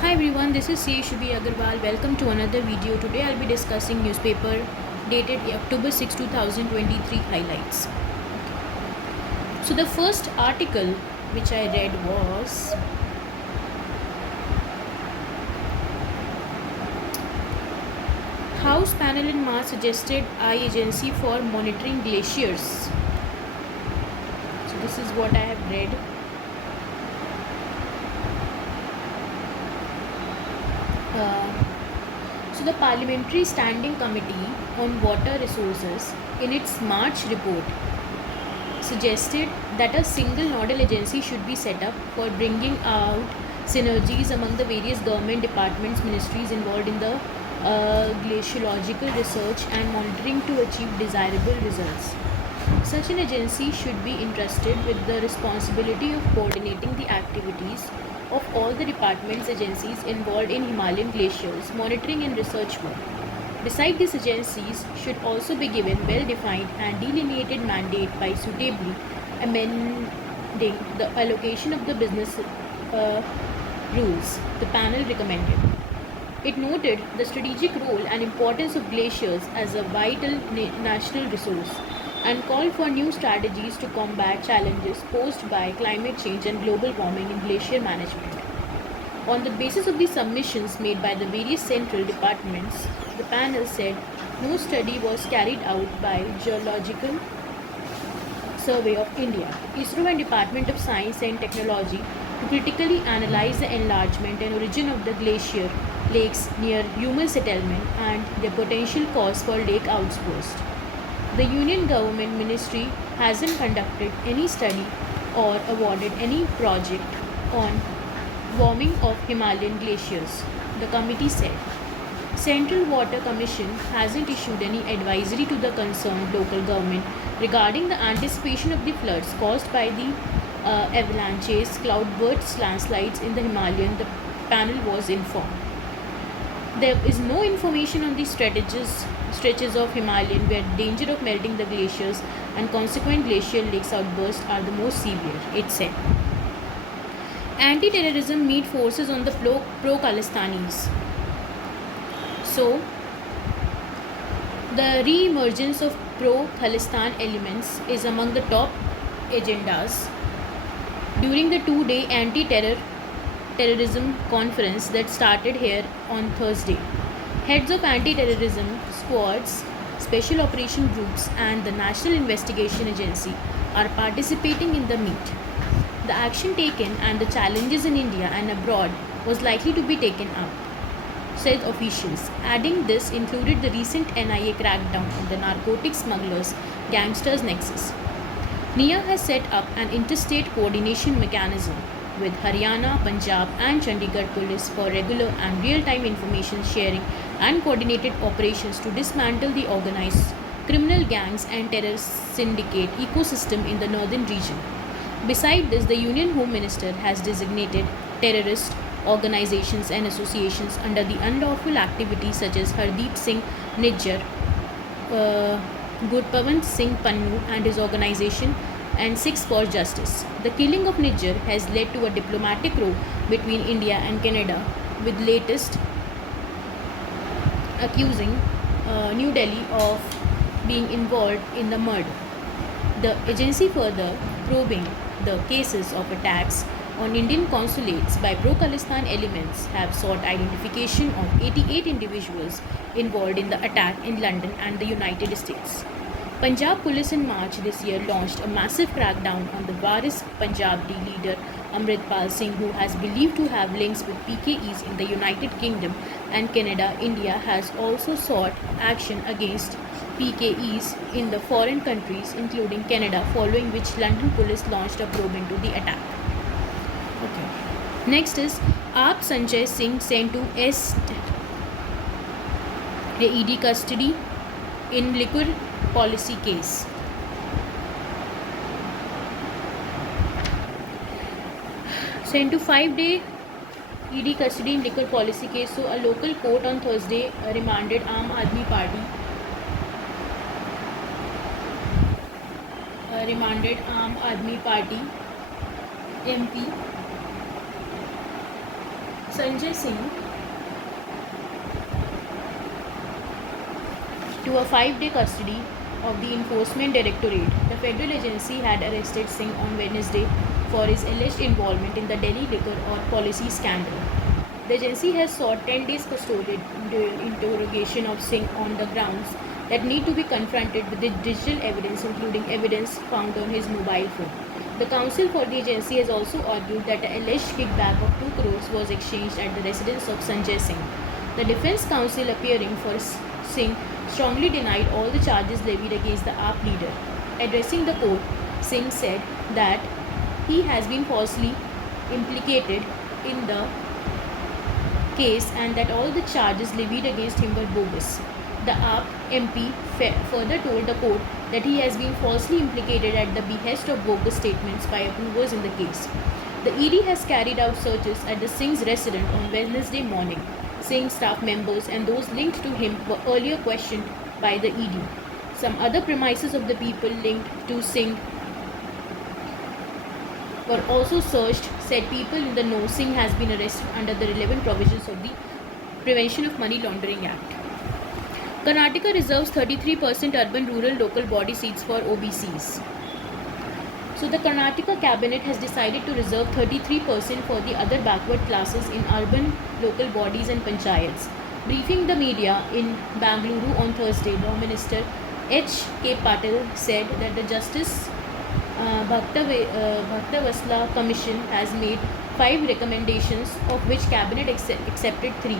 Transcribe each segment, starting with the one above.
Hi everyone, this is C. Shubhi Agarwal. Welcome to another video. Today I'll be discussing newspaper dated October 6, 2023 highlights. So the first article which I read was House panel in March suggested eye agency for monitoring glaciers. So this is what I have read. So the Parliamentary Standing Committee on Water Resources in its March report suggested that a single nodal agency should be set up for bringing out synergies among the various government departments, ministries involved in the glaciological research and monitoring to achieve desirable results. Such an agency should be entrusted with the responsibility of coordinating the activities of all the departments agencies involved in Himalayan glaciers, monitoring and research work. Besides, these agencies should also be given well-defined and delineated mandate by suitably amending the allocation of the business rules, the panel recommended. It noted the strategic role and importance of glaciers as a vital national resource and called for new strategies to combat challenges posed by climate change and global warming in glacier management. On the basis of the submissions made by the various central departments, the panel said no study was carried out by Geological Survey of India, ISRO and Department of Science and Technology to critically analyze the enlargement and origin of the glacier lakes near human settlement and their potential cause for lake outburst. The Union Government Ministry hasn't conducted any study or awarded any project on warming of Himalayan glaciers, the committee said. Central Water Commission hasn't issued any advisory to the concerned local government regarding the anticipation of the floods caused by the avalanches, cloudbursts, landslides in the Himalayan, the panel was informed. There is no information on the stretches of Himalayan where danger of melting the glaciers and consequent glacial lakes outbursts are the most severe, it said. Anti-terrorism meet forces on the pro-Khalistanis. So, the re-emergence of pro-Khalistan elements is among the top agendas during the two-day anti-terrorism conference that started here on Thursday. Heads of anti-terrorism squads, special operation groups and the National Investigation Agency are participating in the meet. The action taken and the challenges in India and abroad was likely to be taken up, said officials, adding this included the recent NIA crackdown on the narcotic smugglers gangsters nexus. NIA has set up an interstate coordination mechanism with Haryana, Punjab and Chandigarh police for regular and real-time information sharing and coordinated operations to dismantle the organized criminal gangs and terror syndicate ecosystem in the northern region. Besides this, the Union Home Minister has designated terrorist organizations and associations under the unlawful activities such as Hardeep Singh Nijjar, Gurpawant Singh Pannu and his organization and Sikhs for Justice. The killing of Nijjar has led to a diplomatic row between India and Canada, with latest accusing New Delhi of being involved in the murder. The agency further probing the cases of attacks on Indian consulates by pro-Khalistan elements have sought identification of 88 individuals involved in the attack in London and the United States. Punjab police in March this year launched a massive crackdown on the Waris Punjabi leader Amritpal Singh, who has believed to have links with PKEs in the United Kingdom and Canada. India has also sought action against PKEs in the foreign countries, including Canada, following which London police launched a probe into the attack. Okay. Next is AAP Sanjay Singh sent to ED custody in liquor policy case. Sent to 5-day ED custody in liquor policy case. So, a local court on Thursday remanded Aam Aadmi Party MP Sanjay Singh to a 5-day custody of the Enforcement Directorate. The federal agency had arrested Singh on Wednesday for his alleged involvement in the Delhi liquor or policy scandal. The agency has sought 10 days custodial interrogation of Singh on the grounds that need to be confronted with the digital evidence, including evidence found on his mobile phone. The counsel for the agency has also argued that an alleged kickback of 2 crores was exchanged at the residence of Sanjay Singh. The defense counsel appearing for Singh strongly denied all the charges levied against the AAP leader. Addressing the court, Singh said that he has been falsely implicated in the case and that all the charges levied against him were bogus. The AAP MP further told the court that he has been falsely implicated at the behest of bogus statements by approvers in the case. The ED has carried out searches at the Singh's residence on Wednesday morning. Singh staff members and those linked to him were earlier questioned by the ED. Some other premises of the people linked to Singh were also searched, said people in the know. Singh has been arrested under the relevant provisions of the Prevention of Money Laundering Act. Karnataka reserves 33% urban-rural local body seats for OBCs. So the Karnataka cabinet has decided to reserve 33% for the other backward classes in urban local bodies and panchayats. Briefing the media in Bangalore on Thursday, Law Minister H.K. Patil said that the Justice Bhaktavasla Commission has made 5 recommendations, of which cabinet accepted 3.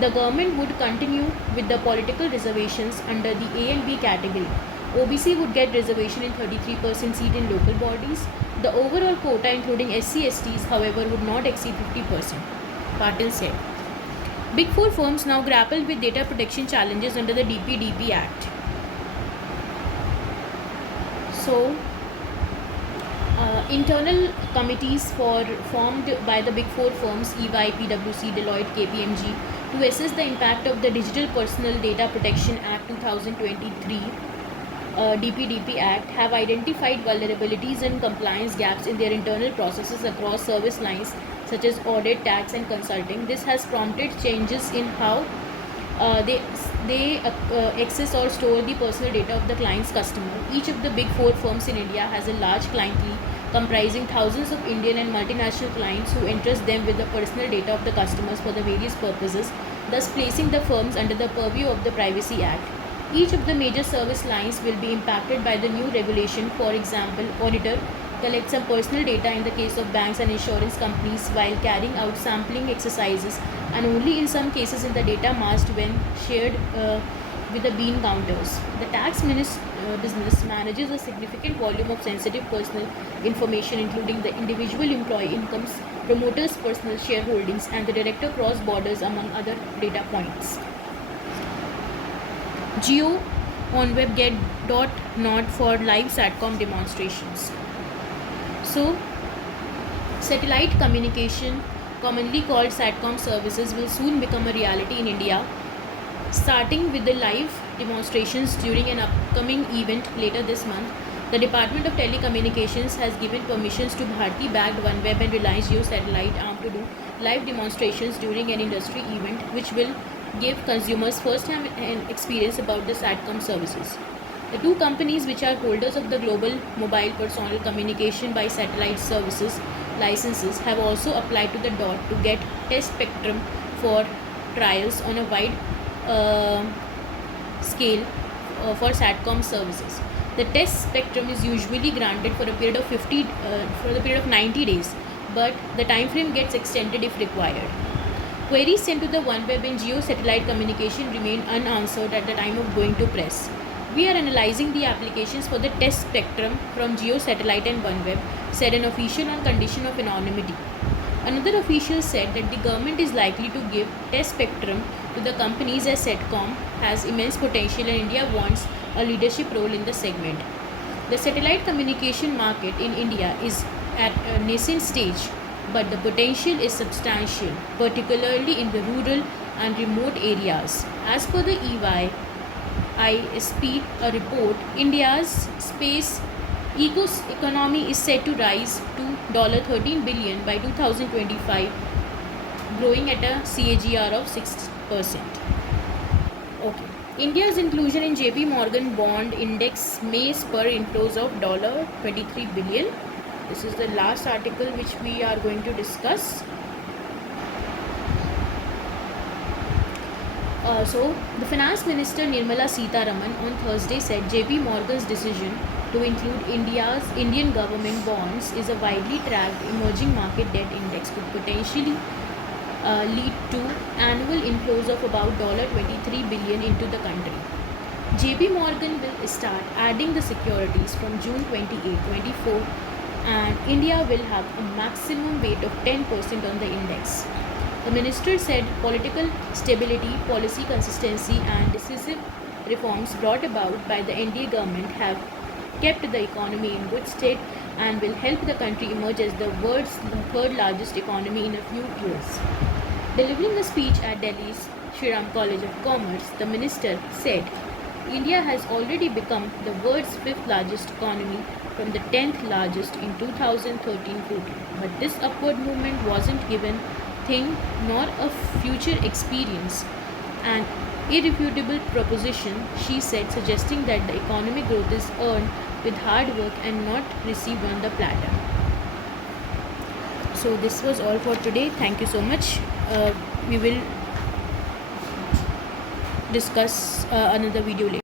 The government would continue with the political reservations under the A and B category. OBC would get reservation in 33% seat in local bodies. The overall quota, including SC/STs, however, would not exceed 50%, Patil said. Big Four firms now grapple with data protection challenges under the DPDP Act. So, internal committees formed by the Big Four firms EY, PwC, Deloitte, KPMG to assess the impact of the Digital Personal Data Protection Act 2023 DPDP Act have identified vulnerabilities and compliance gaps in their internal processes across service lines such as audit, tax and consulting. This has prompted changes in how they access or store the personal data of the client's customer. Each of the Big Four firms in India has a large clientele comprising thousands of Indian and multinational clients who entrust them with the personal data of the customers for the various purposes, thus placing the firms under the purview of the Privacy Act. Each of the major service lines will be impacted by the new regulation. For example, auditor collects some personal data in the case of banks and insurance companies while carrying out sampling exercises, and only in some cases in the data masked when shared with the bean counters. The tax business manages a significant volume of sensitive personal information, including the individual employee incomes, promoters' personal shareholdings, and the director cross borders, among other data points. Jio on web get .not for live SATCOM demonstrations. So, satellite communication, commonly called SATCOM services, will soon become a reality in India, starting with the live demonstrations during an upcoming event later this month. The Department of Telecommunications has given permissions to Bharti-backed OneWeb and Reliance Jio satellite arm to do live demonstrations during an industry event, which will give consumers first-hand experience about the SATCOM services. The two companies, which are holders of the global mobile personal communication by satellite services licenses, have also applied to the DOT to get test spectrum for trials on a wide scale for SATCOM services. The test spectrum is usually granted for a period of 90 days, but the time frame gets extended if required. Queries sent to the OneWeb and Jio satellite communication remain unanswered at the time of going to press. We are analyzing the applications for the test spectrum from Jio satellite and OneWeb, said an official on condition of anonymity. Another official said that the government is likely to give test spectrum to the companies as SATCOM has immense potential and India wants a leadership role in the segment. The satellite communication market in India is at a nascent stage, but the potential is substantial, particularly in the rural and remote areas. As per the EY ISP report, India's space economy is set to rise to $13 billion by 2025, growing at a CAGR of 6%. Okay. India's inclusion in JP Morgan bond index may spur inflows of $23 billion. This is the last article which we are going to discuss. So, the Finance Minister Nirmala Sitharaman on Thursday said JP Morgan's decision to include Indian government bonds is a widely tracked emerging market debt index could potentially lead to annual inflows of about $23 billion into the country. JP Morgan will start adding the securities from June 28, 24, and India will have a maximum weight of 10% on the index. The minister said political stability, policy consistency, and decisive reforms brought about by the NDA government have kept the economy in good state and will help the country emerge as the world's third largest economy in a few years. Delivering a speech at Delhi's Shri Ram College of Commerce, the minister said, India has already become the world's fifth largest economy from the 10th largest in 2013-14. But this upward movement wasn't given thing nor a future experience. An irrefutable proposition, she said, suggesting that the economic growth is earned with hard work and not received on the platter. So this was all for today. Thank you so much. We will discuss another video later.